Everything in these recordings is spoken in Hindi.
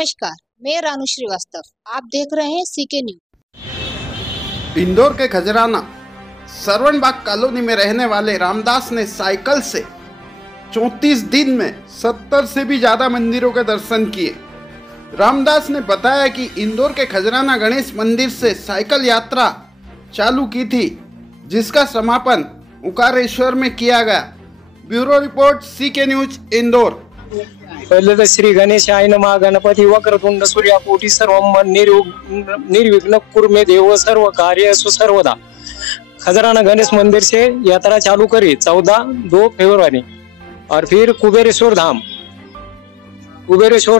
नमस्कार, मैं रानू श्रीवास्तव। आप देख रहे हैं सीके न्यूज। इंदौर के खजराना सरवणबाग कॉलोनी में रहने वाले रामदास ने साइकिल से 34 दिन में 70 से भी ज्यादा मंदिरों के दर्शन किए। रामदास ने बताया कि इंदौर के खजराना गणेश मंदिर से साइकिल यात्रा चालू की थी, जिसका समापन ओंकारेश्वर में किया गया। Bureau report, CK news, Indore. पहले तो श्री गणेशाय नमः। गणपति वक्रतुंड सूर्यकोटि सर्वम निर्विघ्न कुरु देव सर्व कार्येषु सर्वदा। खजराना गणेश मंदिर से यात्रा चालू करी 14-2 फरवरी, और फिर कुबेरेश्वर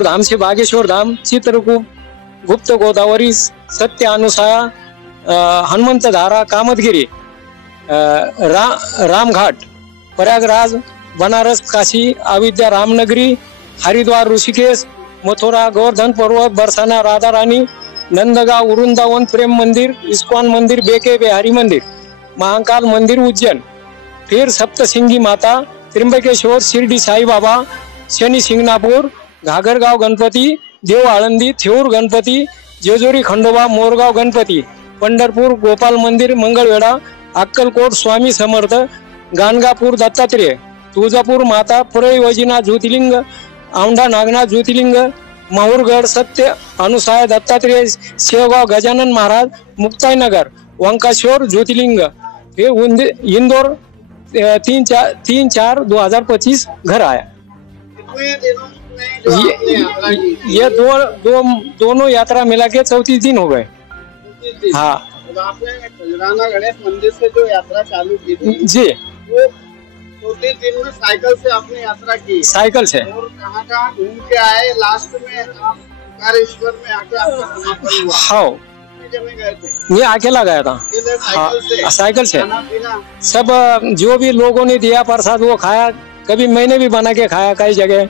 धाम से बागेश्वर धाम, चित्रकूट, गुप्त गोदावरी, सत्य अनुसाया, हनुमंत धारा, कामतगिरी, रामघाट, प्रयागराज, बनारस, काशी, अयोध्या, रामनगरी, हरिद्वार, ऋषिकेश, मथुरा, गोवर्धन पर्वत, बरसाना, राधा रानी, नंदगांव, वृंदावन, प्रेम मंदिर, इस्कॉन मंदिर, बेके बिहारी मंदिर, महाकाल मंदिर, उज्जैन, फिर सप्तसिंगी माता, त्र्यंबकेश्वर, शिरडी साई बाबा, शनि सिंगणापूर, घागरगाव गणपति, देव आळंदी, थेऊर गणपति, जेजुरी खंडोबा, मोरगाव गणपति, पंढरपूर, गोपाल मंदिर, मंगळवेढा, अक्कलकोट, स्वामी समर्थ, गाणगापूर, दत्तात्रेय, तुळजापूर माता, पुरई वैजनाथ ज्योतिर्लिंग, औंढा नागनाथ ज्योतिर्लिंग, माहूरगड, सत्य अनुसाय, दत्तात्रेय, शेवगाव गजानन महाराज, मुक्ताईनगर, वंकाश्वर ज्योतिर्लिंग, इंदौर 3/4/2025 घर आया। ये दोनों यात्रा मिला के 34 दिन हो गए। हाँ, आपने खजराना गणेश मंदिर से जो यात्रा चालू की थी जी, वो 34 दिन में साइकिल से आपने यात्रा की। साइकिल से और कहाँ घूम के आए, लास्ट में आप ओंकारेश्वर में आके आपका समापन हुआ। हाँ, गए थे? ये अकेला गया था। साइकिल से सब जो भी लोगों ने दिया प्रसाद वो खाया, कभी मैंने भी बना के खाया कई जगह।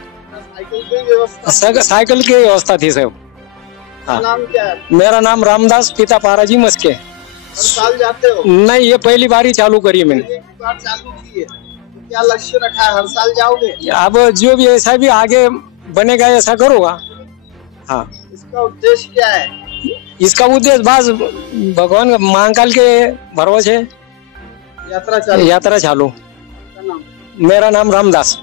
साइकिल की व्यवस्था थी सब। हाँ। नाम क्या है? मेरा नाम रामदास, पिता पाराजी मस्के। हर साल जाते हो? नहीं, ये पहली बार ही चालू करी मैंने। एक बार चालू की है, तो क्या लक्ष्य रखा है? हर साल जाओगे? अब जो भी ऐसा भी आगे बनेगा ऐसा करूँगा। हाँ। इसका उद्देश्य क्या है? इसका उद्देश्य बस भगवान महाकाल के भरोसे यात्रा चालू। मेरा नाम रामदास।